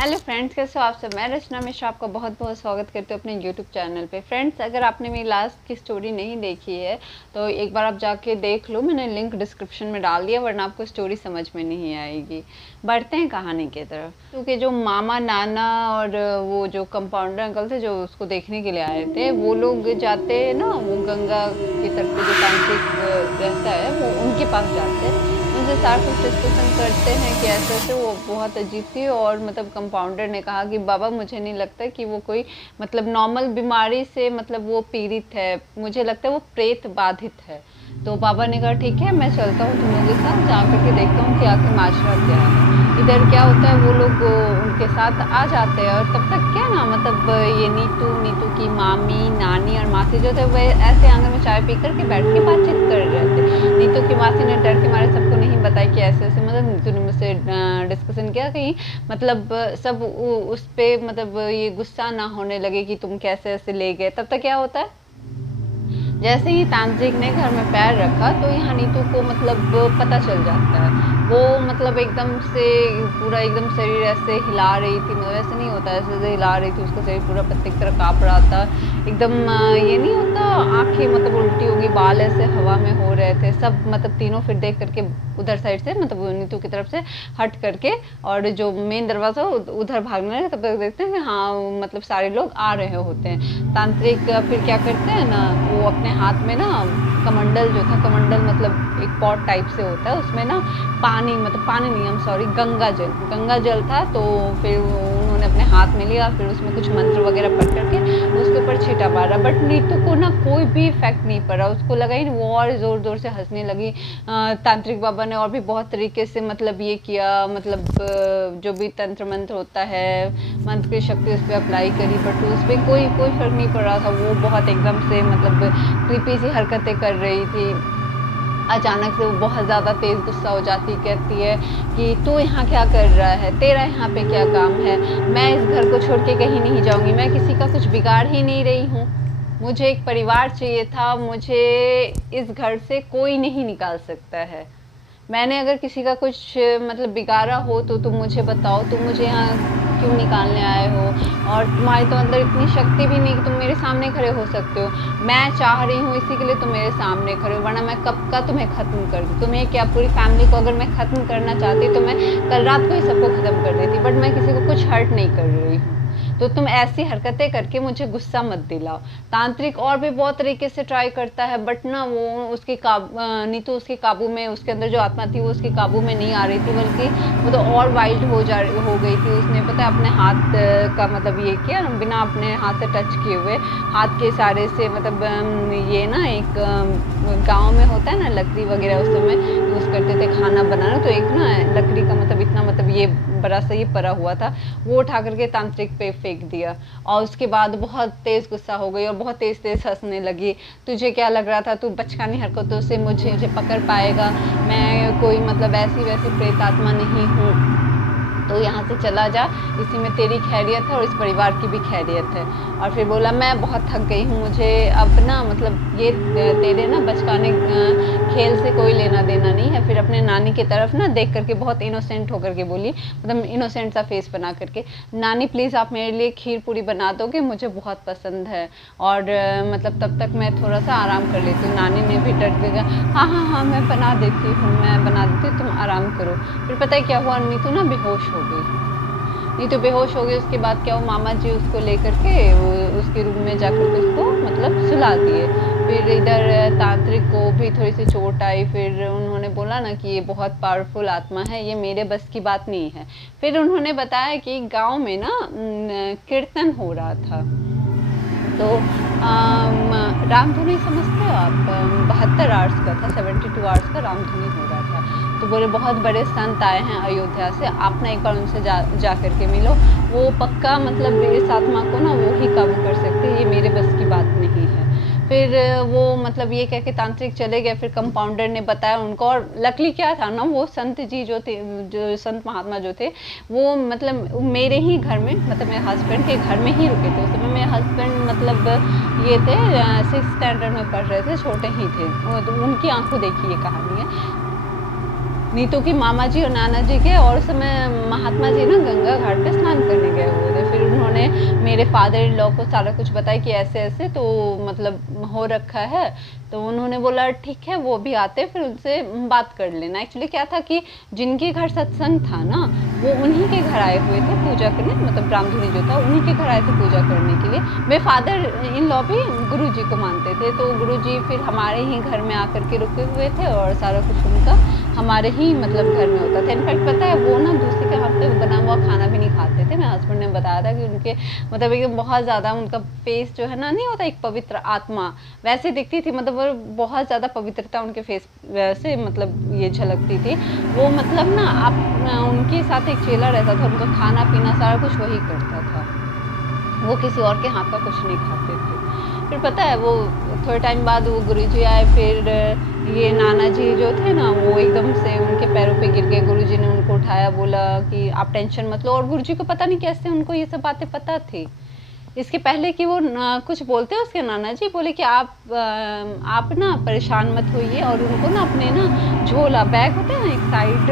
Hello friends, कैसे हो आप सब। मैं रचना मिश्रा आपका बहुत बहुत स्वागत करती हूँ अपने यूट्यूब चैनल पे। फ्रेंड्स, अगर आपने मेरी लास्ट की स्टोरी नहीं देखी है तो एक बार आप जाके देख लो, मैंने लिंक डिस्क्रिप्शन में डाल दिया, वरना आपको स्टोरी समझ में नहीं आएगी। बढ़ते हैं कहानी की तरफ। क्योंकि जो मामा नाना और वो जो कंपाउंडर अंकल थे जो उसको देखने के लिए आए थे, वो लोग जाते हैं ना, वो गंगा की तरफ पे जो तांत्रिक रहता है वो उनके पास जाते हैं, उनसे सारा कुछ डिस्कशन करते हैं कि ऐसे ऐसे। वो बहुत अजीब थी और मतलब कंपाउंडर ने कहा कि बाबा मुझे नहीं लगता कि वो कोई मतलब नॉर्मल बीमारी से मतलब वो पीड़ित है, मुझे लगता है वो प्रेत बाधित है। तो बाबा ने कहा ठीक है, मैं चलता हूँ तुम लोगों के साथ, जा करके देखता हूँ कि आखिर माजरा क्या है। इधर क्या होता है, वो लोग उनके साथ आ जाते हैं और तब तक क्या ना मतलब ये नीतू नीतू की मामी नानी और मासी जो थे वे ऐसे आंगन में चाय पी करके बैठ के बातचीत कर रहे थे। नीतू की मासी ने डर के मारे सबको नहीं बताया कि ऐसे ऐसे, मतलब नीतू ने मुझसे डिस्कशन किया कहीं मतलब सब उस पे मतलब ये गुस्सा ना होने लगे कि तुम कैसे ऐसे ले गए। तब तक क्या होता है, जैसे ही तांत्रिक ने घर में पैर रखा तो यहाँ नीतू को मतलब पता चल जाता है। वो मतलब एकदम से पूरा एकदम शरीर ऐसे हिला रही थी, मतलब ऐसे नहीं होता, ऐसे ऐसे हिला रही थी, उसका शरीर पूरा पत्ते की तरह काँप रहा था एकदम। ये नहीं होता, आंखें मतलब उल्टी होगी, बाल ऐसे हवा में हो रहे थे सब, मतलब तीनों फिर देख करके उधर साइड से मतलब नीतू की तरफ से हट करके और जो मेन दरवाजा उधर भागने लगे। तब तक देखते हैं कि हाँ मतलब सारे लोग आ रहे होते हैं। तांत्रिक फिर क्या करते हैं ना, वो अपने हाथ में ना कमंडल जो था, कमंडल मतलब एक पॉट टाइप से होता है, उसमें ना पानी मतलब पानी नहीं, हम सॉरी, गंगा जल था। तो फिर उन्होंने अपने हाथ में लिया, फिर उसमें कुछ मंत्र वगैरह पढ़ करके उसके ऊपर छींटा मारा। बट नीतू को ना कोई भी इफेक्ट नहीं पड़ा, उसको लगा ही वो और जोर जोर से हंसने लगी। तांत्रिक बाबा ने और भी बहुत तरीके से मतलब ये किया, मतलब जो भी तंत्र मंत्र होता है, मंत्र की शक्ति उस पर अप्लाई करी, बट उस पर कोई कोई फर्क नहीं पड़ रहा था। वो बहुत एकदम से मतलब क्रीपी सी हरकतें कर रही थी। अचानक से वो बहुत ज़्यादा तेज़ गुस्सा हो जाती, कहती है कि तू यहाँ क्या कर रहा है, तेरा यहाँ पे क्या काम है, मैं इस घर को छोड़ के कहीं नहीं जाऊँगी, मैं किसी का कुछ बिगाड़ ही नहीं रही हूँ, मुझे एक परिवार चाहिए था, मुझे इस घर से कोई नहीं निकाल सकता है। मैंने अगर किसी का कुछ मतलब बिगाड़ा हो तो तुम मुझे बताओ, तुम मुझे यहाँ क्यों निकालने आए हो, और तुम्हारे तो अंदर इतनी शक्ति भी नहीं कि तुम मेरे सामने खड़े हो सकते हो। मैं चाह रही हूँ इसी के लिए तुम मेरे सामने खड़े हो, वरना मैं कब का तुम्हें खत्म कर दूँ। तुम्हें क्या, पूरी फैमिली को अगर मैं खत्म करना चाहती तो मैं कल रात को ही सबको खत्म कर देती, बट मैं किसी को कुछ हर्ट नहीं कर रही हूँ। तो तुम ऐसी हरकतें करके मुझे गुस्सा मत दिलाओ। तांत्रिक और भी बहुत तरीके से ट्राई करता है, बट ना वो उसके नीतू उसके काबू में, उसके अंदर जो आत्मा थी वो उसके काबू में नहीं आ रही थी, बल्कि वो तो और वाइल्ड हो गई थी। उसने पता है अपने हाथ का मतलब ये किया, बिना अपने हाथ से टच किए हुए हाथ के इशारे से, मतलब ये ना एक गाँव में होता है ना लकड़ी वगैरह, उस समय यूज़ करते थे खाना बनाना, तो एक ना लकड़ी का मतलब इतना मतलब ये बड़ा सा ये पड़ा हुआ था, वो उठा करके तांत्रिक पे फेंक दिया। और उसके बाद बहुत तेज़ गुस्सा हो गई और बहुत तेज़ तेज़ हंसने लगी। तुझे क्या लग रहा था तू बचकानी हरकतों से मुझे पकड़ पाएगा, मैं कोई मतलब ऐसी वैसी प्रेत आत्मा नहीं हूँ, तो यहाँ से चला जा, इसी में तेरी खैरियत है और इस परिवार की भी खैरियत है। और फिर बोला मैं बहुत थक गई हूँ, मुझे अब ना मतलब ये तेरे ना बचकाने खेल से कोई लेना देना नहीं है। फिर अपने नानी की तरफ ना देख करके बहुत इनोसेंट होकर के बोली, मतलब इनोसेंट सा फेस बना करके, नानी प्लीज़ आप मेरे लिए खीर पूरी बना दोगे, मुझे बहुत पसंद है, और मतलब तब तक मैं थोड़ा सा आराम कर लेती हूँ। नानी ने भी डर के हाँ हाँ हाँ मैं बना देती हूँ, मैं बना देती हूँ, तुम आराम करो। फिर पता है क्या हुआ, नीतू ना बेहोश हो गई। नीतू बेहोश हो गई, उसके बाद क्या हुआ, मामा जी उसको लेकर के वो उसके रूम में जाकर के उसको मतलब सुला दिए। फिर इधर तांत्रिक को भी थोड़ी सी चोट आई, फिर उन्होंने बोला ना कि ये बहुत पावरफुल आत्मा है, ये मेरे बस की बात नहीं है। फिर उन्होंने बताया कि गांव में ना कीर्तन हो रहा था, तो रामधुनी समझते हो आप, 72 आवर्स का था, 72 आवर्स का रामधुनी हो रहा था। तो बोले बहुत बड़े संत आए हैं अयोध्या से, आप ना एक बार उनसे जा करके मिलो, वो पक्का मतलब इस आत्मा को ना वो ही काबू कर सकते हैं, ये मेरे बस की बात नहीं है। फिर वो मतलब ये कह के तांत्रिक चले गए। फिर कंपाउंडर ने बताया उनको, और लकली क्या था ना, वो संत जी जो थे, जो संत महात्मा जो थे, वो मतलब मेरे ही घर में, मतलब मेरे हस्बैंड के घर में ही रुके थे। उस समय मेरे हस्बैंड मतलब ये थे 6th स्टैंडर्ड में पढ़ रहे थे, छोटे ही थे, तो उनकी आंखों देखी ये कहानी है। नीतू की मामा जी और नाना जी के, और उस समय महात्मा जी ना गंगा घाट पे स्नान करने गए हुए थे। फिर उन्होंने मेरे फादर इन लॉ को सारा कुछ बताया कि ऐसे ऐसे तो मतलब हो रखा है। तो उन्होंने बोला ठीक है, वो भी आते, फिर उनसे बात कर लेना। एक्चुअली क्या था कि जिनके घर सत्संग था ना, वो उन्हीं के घर आए हुए थे पूजा करने, मतलब रामधुनी जो था उन्हीं के घर आए थे पूजा करने के लिए। मेरे फादर इन लॉ भी गुरुजी को मानते थे, तो गुरुजी फिर हमारे ही घर में आकर के रुके हुए थे और सारा कुछ उनका हमारे ही मतलब घर में होता था। इनफैक्ट पता है वो ना दूसरे के हाथ पे बना हुआ खाना भी नहीं खाते थे। मेरे हस्बैंड ने बताया था कि उनके मतलब एकदम बहुत ज़्यादा उनका फेस जो है ना, नहीं होता एक पवित्र आत्मा वैसे दिखती थी, मतलब वो बहुत ज़्यादा पवित्रता उनके फेस से मतलब ये झलकती थी। वो मतलब ना आप उनके साथ एक चेला रहता था, उनका खाना पीना सारा कुछ वही करता था, वो किसी और के हाथ का कुछ नहीं खाते थे। फिर पता है वो थोड़े टाइम बाद वो गुरुजी आए, फिर ये नाना जी जो थे ना वो एकदम से उनके पैरों पे गिर गए। गुरुजी ने उनको उठाया, बोला कि आप टेंशन मत लो। और गुरुजी को पता नहीं कैसे उनको ये सब बातें पता थी, इसके पहले कि वो कुछ बोलते हैं उसके नाना जी बोले कि आप ना परेशान मत होइए। और उनको ना अपने ना झोला बैग होता है ना एक साइड,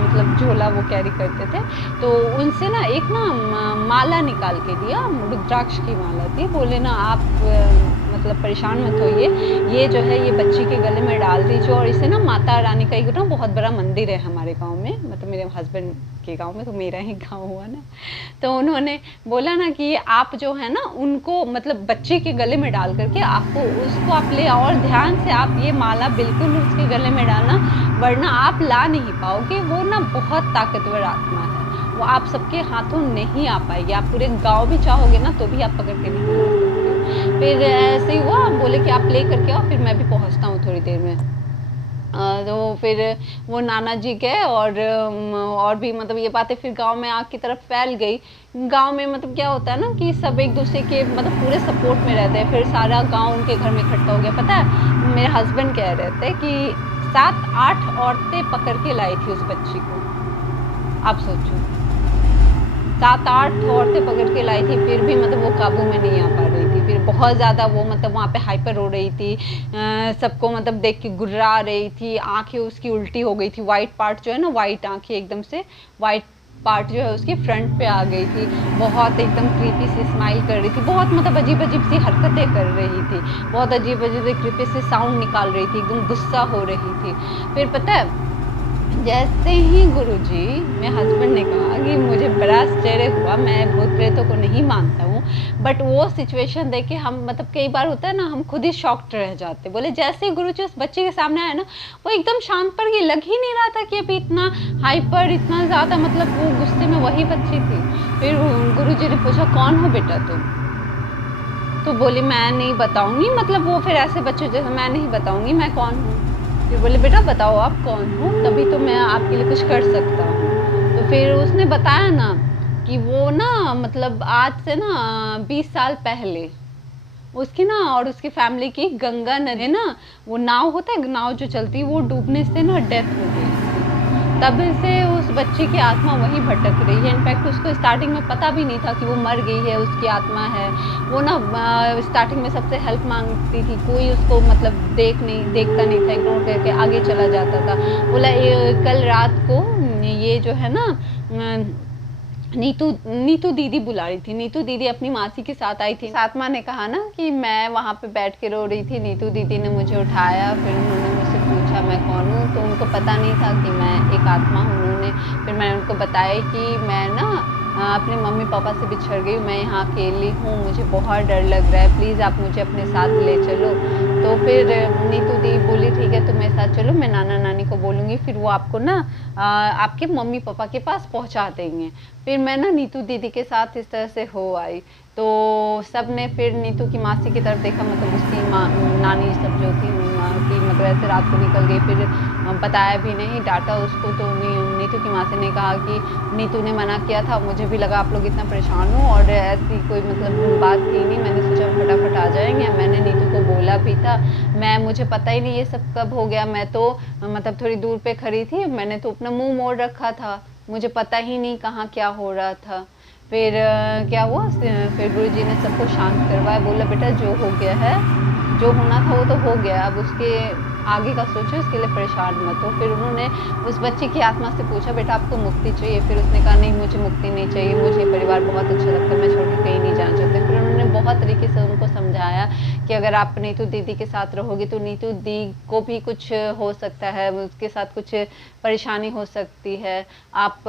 मतलब झोला वो कैरी करते थे, तो उनसे ना एक ना माला निकाल के दिया, रुद्राक्ष की माला थी। बोले ना आप मतलब परेशान मत होइए, ये जो है ये बच्ची के गले में डाल दीजिए। और इसे ना माता रानी का एक ना बहुत बड़ा मंदिर है हमारे गांव में, मतलब मेरे हस्बैंड के गांव में, तो मेरा ही गांव हुआ ना। तो उन्होंने बोला ना कि आप जो है ना उनको मतलब बच्चे के गले में डाल करके आपको उसको आप ले आओ, और ध्यान से आप ये माला बिल्कुल उसके गले में डालना, वरना आप ला नहीं पाओगे। वो ना बहुत ताकतवर आत्मा है, वो आप सबके हाथों नहीं आ पाएगी। आप पूरे गांव भी चाहोगे ना तो भी आप पकड़ के नहीं ला सकते। फिर ऐसे ही हुआ, बोले कि आप ले करके आओ, फिर मैं भी पहुंचता हूँ थोड़ी देर में। तो फिर वो नाना जी गए, और भी मतलब ये बातें फिर गांव में आग की तरफ फैल गई। गांव में मतलब क्या होता है ना कि सब एक दूसरे के मतलब पूरे सपोर्ट में रहते हैं। फिर सारा गांव उनके घर में इकट्ठा हो गया। पता है मेरे हस्बैंड कह रहे थे कि 7-8 औरतें पकड़ के लाई थी उस बच्ची को। आप सोचो, 7-8 औरतें पकड़ के लाई थी, फिर भी मतलब वो काबू में नहीं आ पा रही थी। फिर बहुत ज़्यादा वो मतलब वहाँ पे हाइपर हो रही थी, सबको मतलब देख के गुर्रा रही थी, आंखें उसकी उल्टी हो गई थी, वाइट पार्ट जो है ना, वाइट आंखें एकदम से वाइट पार्ट जो है उसकी फ्रंट पे आ गई थी। बहुत एकदम क्रीपी सी स्माइल कर रही थी, बहुत मतलब अजीब अजीब सी हरकतें कर रही थी, बहुत अजीब अजीब क्रीपी से साउंड निकाल रही थी, एकदम गुस्सा हो रही थी। फिर पता है जैसे ही गुरुजी, मेरे हस्बैंड ने कहा कि मुझे बड़ा आश्चर्य हुआ, मैं भूत प्रेतों को नहीं मानता हूँ, बट वो सिचुएशन देख के हम मतलब कई बार होता है ना, हम खुद ही शॉक्ड रह जाते। बोले जैसे ही गुरुजी उस बच्चे के सामने आया ना, वो एकदम शांत पड़ गई, लग ही नहीं रहा था कि अभी इतना हाइपर, इतना ज़्यादा मतलब वो गुस्से में वही बच्ची थी। फिर गुरुजी ने पूछा कौन हो बेटा तुम? तो बोली मैं नहीं बताऊंगी, मतलब वो फिर ऐसे बच्चों जैसे मैं नहीं बताऊंगी मैं कौन हूँ। फिर बोले बेटा बताओ आप कौन हो, तभी तो मैं आपके लिए कुछ कर सकता हूँ। तो फिर उसने बताया ना कि वो ना मतलब आज से ना 20 साल पहले उसकी ना और उसकी फैमिली की गंगा नदी है ना, वो नाव होता है नाव जो चलती है, वो डूबने से ना डेथ हो गई। तब से उस बच्ची की आत्मा वहीं भटक रही है। इनफैक्ट उसको स्टार्टिंग में पता भी नहीं था कि वो मर गई है, उसकी आत्मा है। वो ना स्टार्टिंग में सबसे हेल्प मांगती थी, कोई उसको मतलब देखता नहीं था, इग्नोर करके आगे चला जाता था। बोला कल रात को ये जो है ना नीतू नीतू दीदी बुला रही थी, नीतू दीदी अपनी मासी के साथ आई थी। आत्मा ने कहा ना कि मैं वहाँ पे बैठ के रो रही थी, नीतू दीदी ने मुझे उठाया, फिर उन्होंने मुझसे पूछा मैं कौन हूँ, तो उनको पता नहीं था कि मैं एक आत्मा हूँ। उन्होंने फिर मैंने उनको बताया कि मैं ना अपने मम्मी पापा से बिछड़ गई, मैं यहाँ अकेली हूँ, मुझे बहुत डर लग रहा है, प्लीज़ आप मुझे अपने साथ ले चलो। तो फिर नीतू दी बोली ठीक है तुम मेरे साथ चलो, मैं नाना नानी को बोलूँगी, फिर वो आपको ना आपके मम्मी पापा के पास पहुँचा देंगे। फिर मैं ना नीतू दीदी के साथ इस तरह से हो आई। तो सब ने फिर नीतू की मासी की तरफ देखा, मतलब उसकी नानी सब जो थी कि मतलब ऐसे रात को निकल गई, फिर बताया भी नहीं, डांटा उसको। तो नीतू की मासी ने कहा कि नीतू ने मना किया था, मुझे भी लगा आप लोग इतना परेशान हो और ऐसी कोई मतलब बात की नहीं, मैंने सोचा फटाफट आ जाएंगे। मैंने नीतू को बोला भी था, मुझे पता ही नहीं ये सब कब हो गया, मैं तो मतलब थोड़ी दूर पे खड़ी थी, मैंने तो अपना मुंह मोड़ रखा था, मुझे पता ही नहीं कहाँ क्या हो रहा था। फिर क्या हुआ, फिर गुरुजी ने सबको शांत करवाया, बोला बेटा जो हो गया है, जो होना था वो तो हो गया, अब उसके आगे का सोचो, उसके लिए परेशान मत हो। फिर उन्होंने उस बच्चे की आत्मा से पूछा, बेटा आपको मुक्ति चाहिए? फिर उसने कहा नहीं, मुझे मुक्ति नहीं चाहिए, मुझे परिवार बहुत अच्छा लगता है, मैं छोड़ के कहीं नहीं जाना चाहती। फिर उन्होंने बहुत तरीके से उनको समझाया कि अगर आप नीतू दीदी के साथ रहोगी तो नीतू दी को भी कुछ हो सकता है, उसके साथ कुछ परेशानी हो सकती है। आप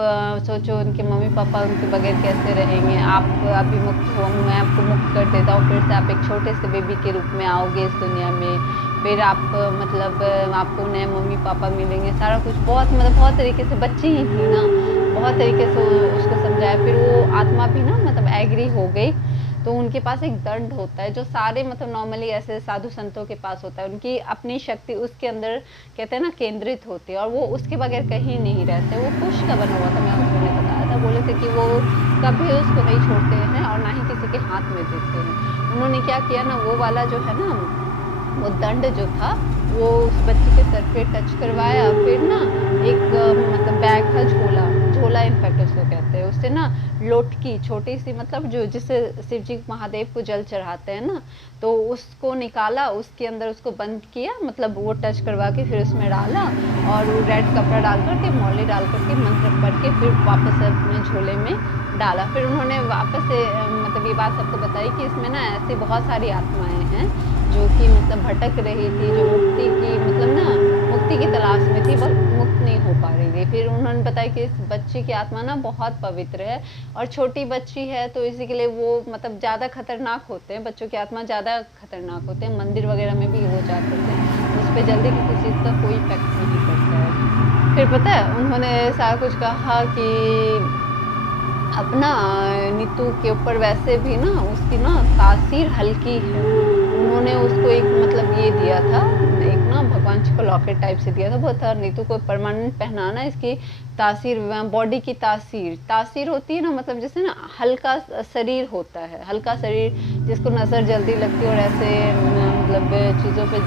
सोचो उनके मम्मी पापा उनके बगैर कैसे रहेंगे, आप अभी मुक्त हो, मैं आपको मुक्त कर देता हूँ, फिर से आप एक छोटे से बेबी के रूप में आओगे इस दुनिया में, फिर आप मतलब आपको नए मम्मी पापा मिलेंगे, सारा कुछ बहुत मतलब बहुत तरीके से, बच्ची ही थी ना, बहुत तरीके से उसको समझाया। फिर वो आत्मा भी ना मतलब एग्री हो गई। तो उनके पास एक दंड होता है जो सारे मतलब नॉर्मली ऐसे साधु संतों के पास होता है, उनकी अपनी शक्ति उसके अंदर कहते हैं ना केंद्रित होती है, और वो उसके बगैर कहीं नहीं रहते। वो कुश का बना हुआ था, मैं हस्बैंड ने बताया था, बोले थे कि वो कभी उसको नहीं छोड़ते हैं और ना ही किसी के हाथ में देते हैं। उन्होंने क्या किया ना, वो वाला जो है ना वो दंड जो था वो उस बच्ची के सर पे टच करवाया। फिर ना एक मतलब बैग था, झोला, झोला इनफैक्ट उसको कहते हैं, उससे ना लोटकी छोटी सी, मतलब जो जिससे शिव जी महादेव को जल चढ़ाते हैं ना, तो उसको निकाला, उसके अंदर उसको बंद किया, मतलब वो टच करवा के फिर उसमें डाला, और वो रेड कपड़ा डाल करके मौली डाल करके मंत्र पढ़ के फिर वापस अपने झोले में डाला। फिर उन्होंने वापस से मतलब ये बात सबको बताई कि इसमें ना ऐसी बहुत सारी आत्माएं हैं जो कि मतलब भटक रही थी, जो मुक्ति की मतलब ना मुक्ति की तलाश में थी, बस मुक्त नहीं हो पा रही थी। फिर उन्होंने बताया कि इस बच्ची की आत्मा ना बहुत पवित्र है और छोटी बच्ची है, तो इसी के लिए वो मतलब ज़्यादा खतरनाक होते हैं, बच्चों की आत्मा ज़्यादा खतरनाक होते हैं, मंदिर वगैरह में भी वो जा सकते हैं, उस पर जल्दी किसी चीज़ का कोई इफेक्ट नहीं पड़ता है। फिर पता है उन्होंने सारा कुछ कहा कि अपना नीतू के ऊपर वैसे भी ना उसकी ना तासीर हल्की है। उन्होंने उसको एक मतलब ये दिया था, एक ना भगवान जी को लॉकेट टाइप से दिया था, वो था नीतू को परमानेंट पहनाना, इसकी तासीर बॉडी की तासीर तासीर होती है ना, मतलब जैसे ना हल्का शरीर होता है, हल्का शरीर जिसको नज़र जल्दी लगती है और ऐसे मतलब चीज़ों पे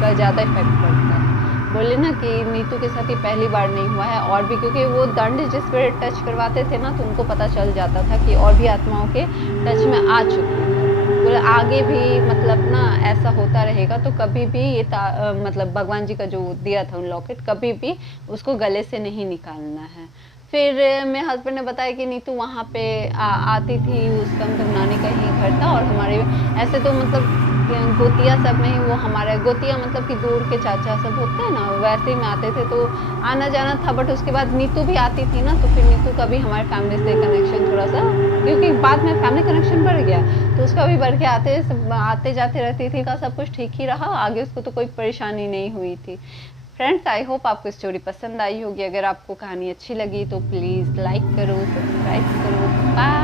का ज़्यादा इफेक्ट पड़ता है। बोले ना कि नीतू के साथ ये पहली बार नहीं हुआ है, और भी क्योंकि वो दंड जिस पे टच करवाते थे ना तो उनको पता चल जाता था कि और भी आत्माओं के टच में आ चुकी है। बोले आगे भी मतलब ना ऐसा होता रहेगा, तो कभी भी ये मतलब भगवान जी का जो दिया था उन लॉकेट, कभी भी उसको गले से नहीं निकालना है। फिर मेरे हस्बैंड ने बताया कि नीतू वहाँ पे आती थी, उसका मतलब नानी का ही घर था, और हमारे ऐसे तो मतलब गोतिया सब में ही वो हमारे गोतिया मतलब कि दूर के चाचा सब होते हैं ना, वैसे ही में आते थे, तो आना जाना था। बट उसके बाद नीतू भी आती थी ना, तो फिर नीतू का भी हमारे फैमिली से कनेक्शन थोड़ा सा, क्योंकि बाद में फैमिली कनेक्शन बढ़ गया तो उसका भी बढ़ के आते जाते रहती थी, का सब कुछ ठीक ही रहा, आगे उसको तो कोई परेशानी नहीं हुई थी। फ्रेंड्स, आई होप आपको स्टोरी पसंद आई होगी। अगर आपको कहानी अच्छी लगी तो प्लीज़ लाइक करो, सब्सक्राइब करो, बाय।